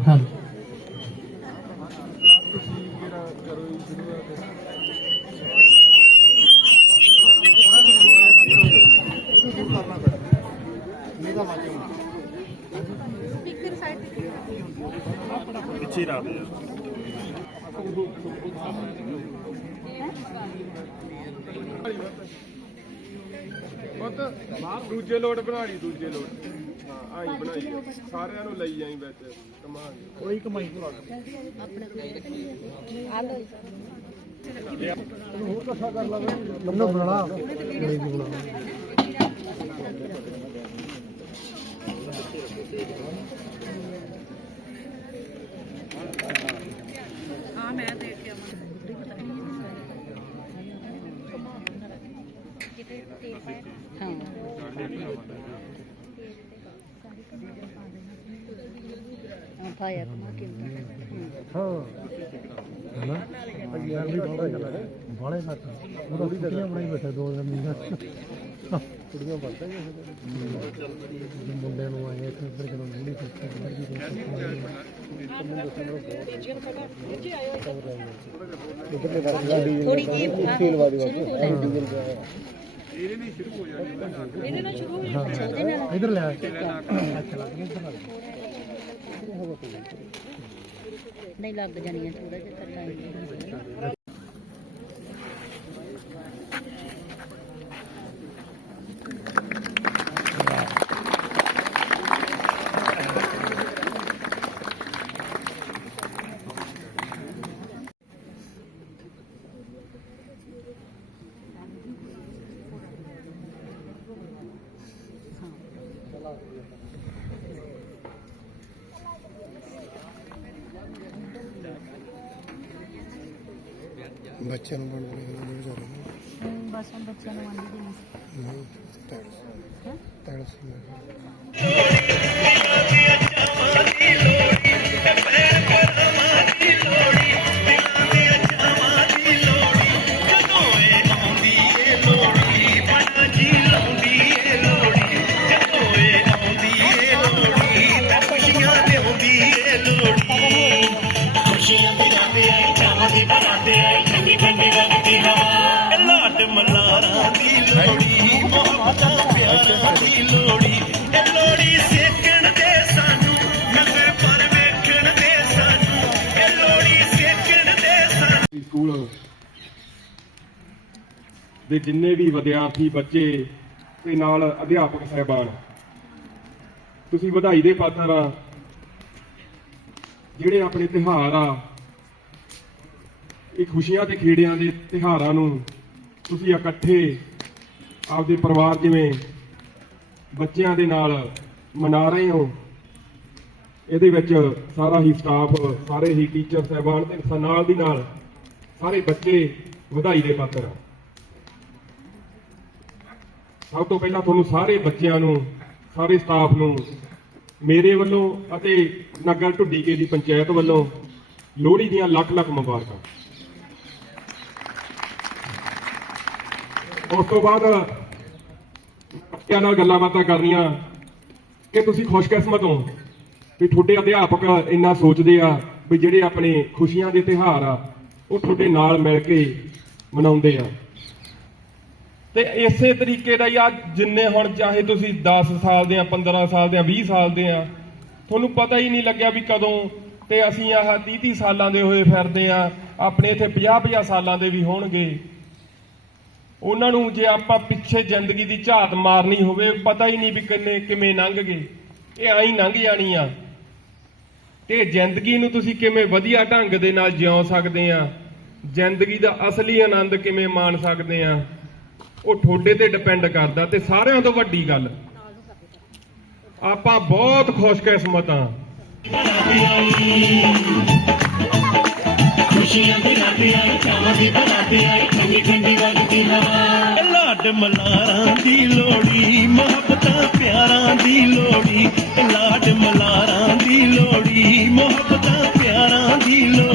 ਹਾਂ। ਪਿੱਛੇ ਹੀ ਰੱਖ ਦੇ ਪੁੱਤ ਦੂਜੇ ਲੋਟ ਬਣਾ ਲਈ ਦੂਜੇ ਲੋਟ। ਹਾਂ ਆਈ ਬਣਾਈ ਸਾਰਿਆਂ ਨੂੰ ਲਈ ਜਾਈ ਵਿੱਚ ਕਮਾਂਗੇ। ਕੋਈ ਕਮਾਈ ਭਰਾ ਮੈਨੂੰ ਬਣਾ। ਨਹੀਂ ਬਣਾ ਪਾਇਆ ਕਮਾ ਕੇ ਹਾਂ ਹਨਾ ਯਾਰ ਵੀ ਬਾਲੇ ਘੱਟ ਉਹਦਾ ਕੁੜੀਆਂ ਬਣਾਈ ਬੈਠਾ ਦੋ ਦਿਨ ਮਹੀਨਾ ਕੁੜੀਆਂ ਬਣਦਾ ਹੀ ਮੁੰਡੇ ਨੂੰ ਆਏ ਇੱਥੇ ਫਿਰ ਜਦੋਂ ਲੋੜੀ ਸਿੱਖੀ ਥੋੜੀ ਜੀ ਤੇਲ ਵਾਲੀ ਇਧਰ ਲੈ ਅੱਛਾ ਲੱਗ ਗਿਆ ਇੱਧਰ ਲੱਗ ਨਹੀਂ ਲੱਗ ਜਾਣੀ ਹੈ ਥੋੜਾ ਜਿਹਾ ਤਾਂ ਟਾਈਮ ਬੱਚਿਆਂ ਨੂੰ ਬਣ ਬਣ ਨਹੀਂ ਜਾ ਰਿਹਾ ਬਸ ਹੁਣ ਬੱਚਿਆਂ ਨੂੰ ਆਂਦੀ ਦੇਣੀ ਨਹੀਂ ਟੈਕਸ ਟੈਕਸ ਦੇ ਜਿੰਨੇ ਵੀ ਵਿਦਿਆਰਥੀ ਬੱਚੇ ਤੇ ਨਾਲ ਅਧਿਆਪਕ ਸਹਿਬਾਨ। ਤੁਸੀਂ ਵਧਾਈ ਦੇ ਪਾਤਰ ਆ। ਜਿਹੜੇ ਆਪਣੇ ਤਿਉਹਾਰ ਆ, ਇਹ ਖੁਸ਼ੀਆਂ ਤੇ ਖੇੜਿਆਂ ਦੇ ਤਿਉਹਾਰਾਂ ਨੂੰ ਤੁਸੀਂ ਇਕੱਠੇ ਆਪਦੇ ਪਰਿਵਾਰ ਜਿਵੇਂ ਬੱਚਿਆਂ ਦੇ ਨਾਲ ਮਨਾ ਰਹੇ ਹੋ, ਇਹਦੇ ਵਿੱਚ ਸਾਰਾ ਹੀ ਸਟਾਫ ਸਾਰੇ ਹੀ ਟੀਚਰ ਸਹਿਬਾਨ ਤੇ ਨਾਲ ਦੀ ਨਾਲ ਸਾਰੇ ਬੱਚੇ ਵਧਾਈ ਦੇ ਪਾਤਰ ਆ। ਸਭ ਤੋਂ ਪਹਿਲਾਂ ਤੁਹਾਨੂੰ ਸਾਰੇ ਬੱਚਿਆਂ ਨੂੰ, ਸਾਰੇ ਸਟਾਫ ਨੂੰ, ਮੇਰੇ ਵੱਲੋਂ ਅਤੇ ਨਗਰ ਢੁੱਡੀਕੇ ਦੀ ਪੰਚਾਇਤ ਵੱਲੋਂ ਲੋਹੜੀ ਦੀਆਂ ਲੱਖ ਲੱਖ ਮੁਬਾਰਕਾਂ। ਉਸ ਤੋਂ ਬਾਅਦ ਬੱਚਿਆਂ ਨਾਲ ਗੱਲਾਂ ਬਾਤਾਂ ਕਰਨੀਆਂ, ਕਿ ਤੁਸੀਂ ਖੁਸ਼ਕਿਸਮਤ ਹੋ ਵੀ ਤੁਹਾਡੇ ਅਧਿਆਪਕ ਇੰਨਾ ਸੋਚਦੇ ਆ ਵੀ ਜਿਹੜੇ ਆਪਣੇ ਖੁਸ਼ੀਆਂ ਦੇ ਤਿਉਹਾਰ ਆ, ਉਹ ਤੁਹਾਡੇ ਨਾਲ ਮਿਲ ਕੇ ਮਨਾਉਂਦੇ ਆ। ਤੇ ਇਸੇ ਤਰੀਕੇ ਦਾ ਹੀ ਆ, ਜਿੰਨੇ ਹੁਣ ਚਾਹੇ ਤੁਸੀਂ 10 ਸਾਲ ਦੇ ਆ 15 ਸਾਲ ਦੇ ਆ 20 ਸਾਲ ਦੇ ਆ, ਤੁਹਾਨੂੰ ਪਤਾ ਹੀ ਨਹੀਂ ਲੱਗਿਆ ਵੀ ਕਦੋਂ ਤੇ ਅਸੀਂ ਆਹ 30 30 ਸਾਲਾਂ ਦੇ ਹੋਏ ਫਿਰਦੇ ਆ, ਆਪਣੇ ਇੱਥੇ 50 50 ਸਾਲਾਂ ਦੇ ਵੀ ਹੋਣਗੇ। ਉਹਨਾਂ ਨੂੰ ਜੇ ਆਪਾਂ ਪਿੱਛੇ ਜ਼ਿੰਦਗੀ ਦੀ ਝਾਤ ਮਾਰਨੀ ਹੋਵੇ, ਪਤਾ ਹੀ ਨਹੀਂ ਵੀ ਕਿੰਨੇ, ਕਿਵੇਂ ਲੰਘ ਗਏ ਇਹ ਆਈ ਲੰਘ ਜਾਣੀ ਆ। ਤੇ ਜ਼ਿੰਦਗੀ ਨੂੰ ਤੁਸੀਂ ਕਿਵੇਂ ਵਧੀਆ ਢੰਗ ਦੇ ਨਾਲ ਜਿਉ ਸਕਦੇ ਆ, ਜ਼ਿੰਦਗੀ ਦਾ ਅਸਲੀ ਆਨੰਦ ਕਿਵੇਂ ਮਾਣ ਸਕਦੇ ਆ। ਉਹ ਤੁਹਾਡੇ ਤੇ ਡਿਪੈਂਡ ਕਰਦਾ ਤੇ ਸਾਰਿਆਂ ਤੋਂ ਵੱਡੀ ਗੱਲ। ਆਪਾਂ ਬਹੁਤ ਖੁਸ਼ਕਿਸਮਤ ਆ ਖੁਸ਼ੀਆਂ ਦੇ ਰਾਤੇ ਆਈ ਚਾਵਾਂ ਦੀ ਬਰਾਤੇ ਆਈ ਠੰਡੀ ਠੰਡੀ ਵਗਦੀ ਹਵਾ ਲਾਡ ਮਲਾਰਾਂ ਦੀ ਲੋੜੀ ਮੁਹੱਬਤਾਂ ਪਿਆਰਾਂ ਦੀ ਲੋੜੀ ਲਾਡ ਮਲਾਰਾਂ ਦੀ ਲੋੜੀ ਮੁਹੱਬਤਾਂ ਪਿਆਰਾਂ ਦੀ ਲੋੜੀ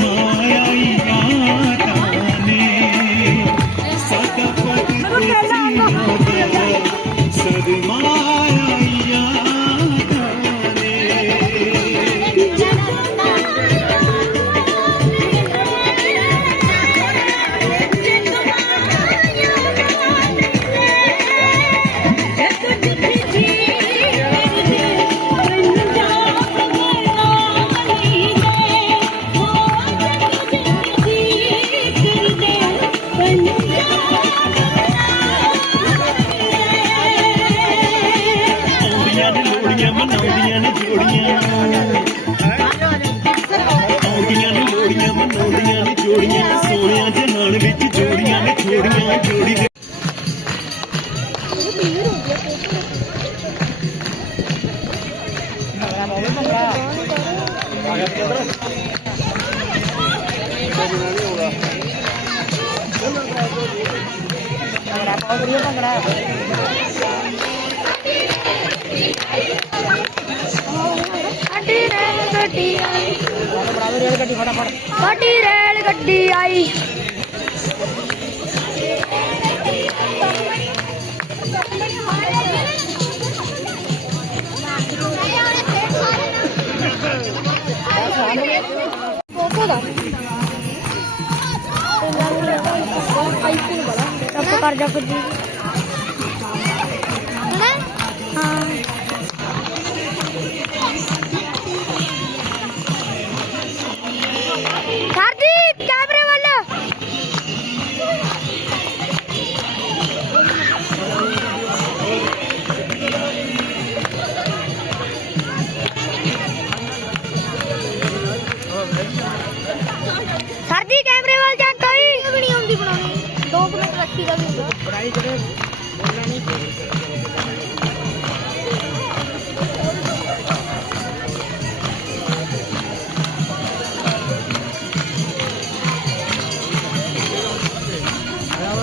もやいが ਮਨਾਉਂਦੀਆਂ ਨੇ ਜੋੜੀਆਂ ਸੋਹਣਿਆਂ ਜਹਾਨ ਵਿੱਚ ਜੋੜੀਆਂ ਨੇ ਜੋੜੀਆਂ ਜੋੜੀ ਦੇ ਸਾਡੀ ਰੇਲ ਗੱਡੀ ਆਈ। ਸਾਡੀ ਰੇਲ ਗੱਡੀ ਗੱਡੀ ਆਈ। ਕਰ ਜਾ ਕੁਝ ਹਾਂ।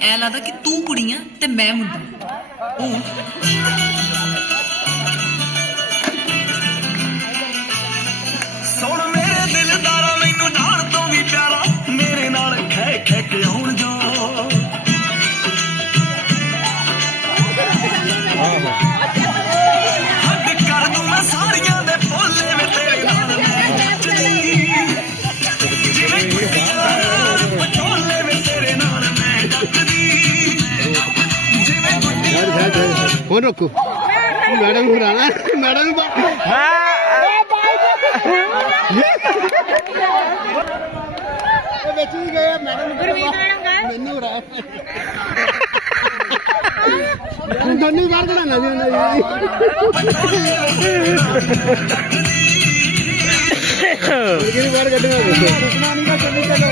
ਐ ਲੱਗਦਾ ਕਿ ਤੂੰ ਕੁੜੀਆਂ ਤੇ ਮੈਂ ਮੁੰਡਾ। ਉਹ ਫੋਨ ਰੱਖੋ ਮੈਡਮ ਨੂੰ ਹਰਾਣਾ ਮੈਡਮ ਨੂੰ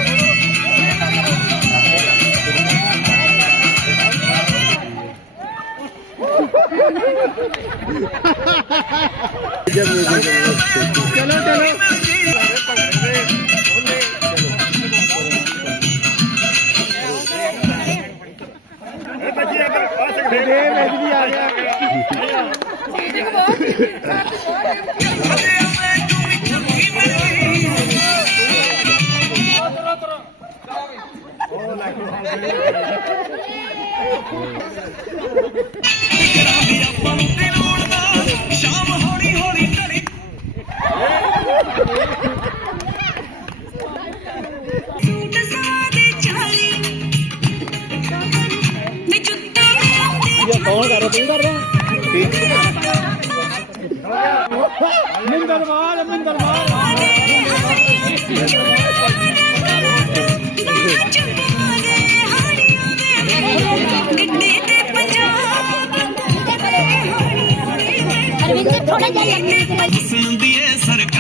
ਇਹ ਚਲੋ ਚਲੋ ਸ਼ਾਮ ਹੌਲੀ ਹੌਲੀ ਢਲੀ ਸੂਟ ਸਾਦੇ ਚਾਲੀ। ਮੈਂ ਕੌਣ ਕਰ ਰਿਹਾ ਤੂੰ ਕਰ ਰਿਹਾ ਮਿੰਦਰ ਮਾਲ ਮਿੰਦਰ ਅਰਵਿੰਦਰ ਥੋੜਾ ਜਿਹਾ ਲੱਗੇ ਸੁਣਦੀ ਏ ਸਰਕਾਰੇ